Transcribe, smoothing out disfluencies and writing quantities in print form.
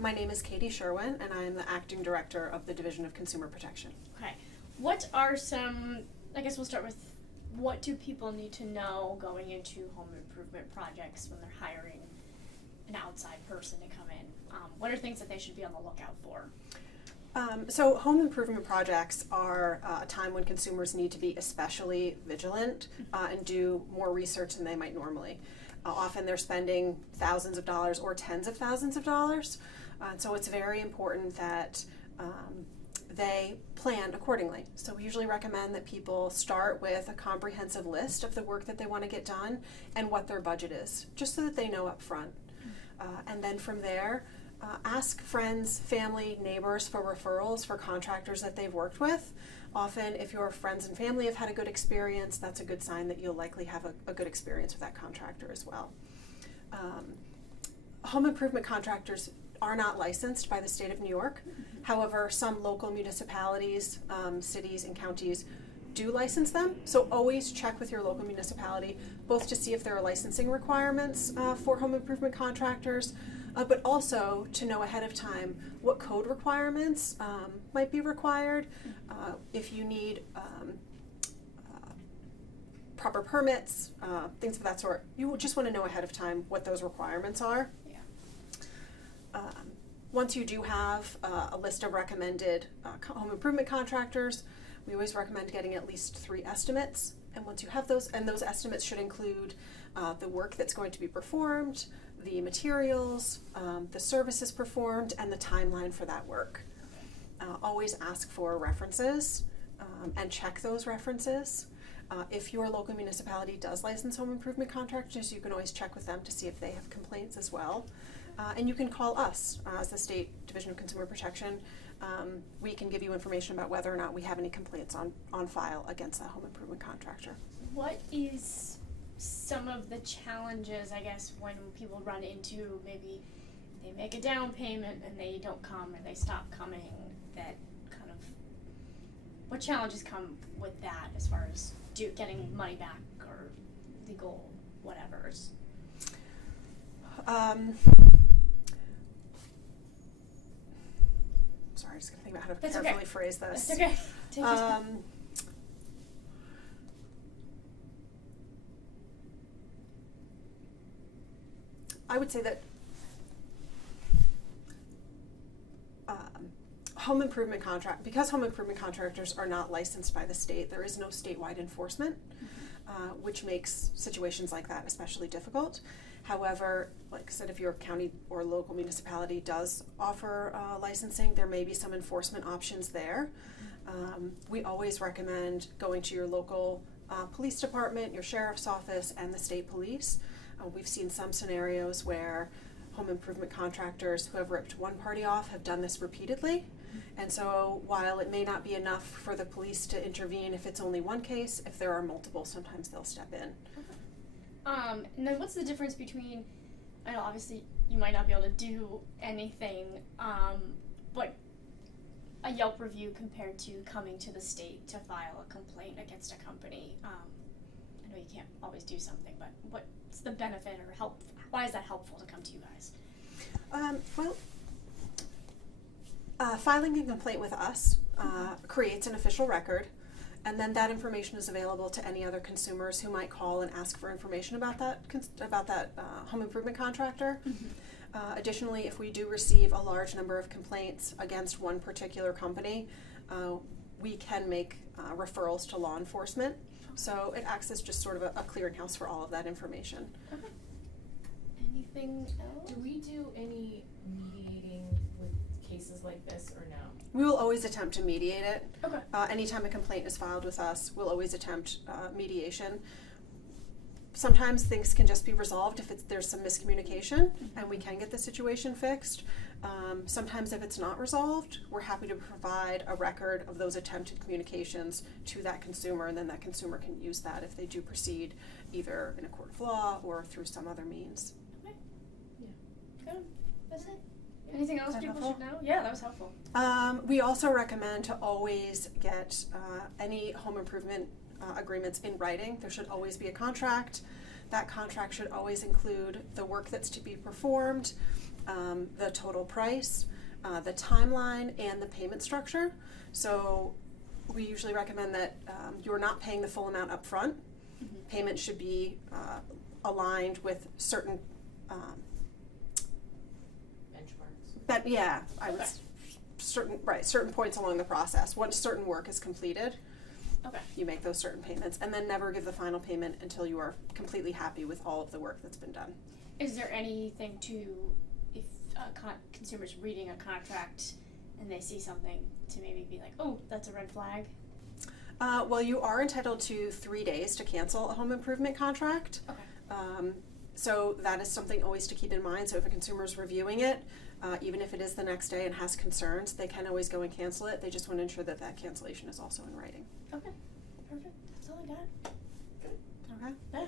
My name is Katie Sherwin, and I am the Acting Director of the Division of Consumer Protection. Okay. What are some, I guess we'll start with, what do people need to know going into home improvement projects when they're hiring an outside person to come in? What are things that they should be on the lookout for? So home improvement projects are a time when consumers need to be especially vigilant and do more research than they might normally. Often they're spending thousands of dollars or tens of thousands of dollars. So it's very important that they plan accordingly. So we usually recommend that people start with a comprehensive list of the work that they want to get done and what their budget is, just so that they know up front. And then from there, ask friends, family, neighbors for referrals for contractors that they've worked with. Often, if your friends and family have had a good experience, that's a good sign that you'll likely have a good experience with that contractor as well. Home improvement contractors are not licensed by the state of New York. However, some local municipalities, cities, and counties do license them. So always check with your local municipality, both to see if there are licensing requirements for home improvement contractors, but also to know ahead of time what code requirements might be required. If you need proper permits, things of that sort, you just want to know ahead of time what those requirements are. Yeah. Once you do have a list of recommended home improvement contractors, we always recommend getting at least 3 estimates. And once you have those, and those estimates should include the work that's going to be performed, the materials, the services performed, and the timeline for that work. Always ask for references and check those references. If your local municipality does license home improvement contractors, you can always check with them to see if they have complaints as well. And you can call us as the State Division of Consumer Protection. We can give you information about whether or not we have any complaints on file against that home improvement contractor. What is some of the challenges, I guess, when people run into maybe they make a down payment and they don't come or they stop coming, that kind of, what challenges come with that as far as getting money back or legal whatevers? Sorry, I just gotta think about how to That's carefully okay. phrase this. That's okay. Take your time. I would say that because home improvement contractors are not licensed by the state, there is no statewide enforcement, which makes situations like that especially difficult. However, like I said, if your county or local municipality does offer licensing, there may be some enforcement options there. We always recommend going to your local police department, your sheriff's office, and the state police. We've seen some scenarios where home improvement contractors who have ripped one party off have done this repeatedly. And so while it may not be enough for the police to intervene if it's only one case, if there are multiple, sometimes they'll step in. Okay. And then what's the difference between, I know obviously you might not be able to do anything, but a Yelp review compared to coming to the state to file a complaint against a company? I know you can't always do something, but what's the benefit or help? Why is that helpful to come to you guys? Filing a complaint with us creates an official record, and then that information is available to any other consumers who might call and ask for information about that home improvement contractor. Mm-hmm. Additionally, if we do receive a large number of complaints against one particular company, we can make referrals to law enforcement. So it acts as just sort of a clearinghouse for all of that information. Okay. Anything else? Do we do any mediating with cases like this or no? We will always attempt to mediate it. Okay. Anytime a complaint is filed with us, we'll always attempt mediation. Sometimes things can just be resolved if there's some miscommunication, and we can get the situation fixed. Sometimes if it's not resolved, we're happy to provide a record of those attempted communications to that consumer, and then that consumer can use that if they do proceed either in a court of law or through some other means. Okay. Yeah. Good. That's it. Anything else people should know? Yeah, that was helpful. We also recommend to always get any home improvement agreements in writing. There should always be a contract. That contract should always include the work that's to be performed, the total price, the timeline, and the payment structure. So we usually recommend that you're not paying the full amount up front. Mm-hmm. Payment should be aligned with certain Benchmarks. I would Okay. certain points along the process. Once certain work is completed, Okay. you make those certain payments, and then never give the final payment until you are completely happy with all of the work that's been done. Is there anything to, if consumers reading a contract and they see something, to maybe be like, oh, that's a red flag? Well, you are entitled to 3 days to cancel a home improvement contract. Okay. So that is something always to keep in mind. So if a consumer is reviewing it, even if it is the next day and has concerns, they can always go and cancel it. They just want to ensure that that cancellation is also in writing. Okay. Perfect. That's all I got. Okay? Yeah,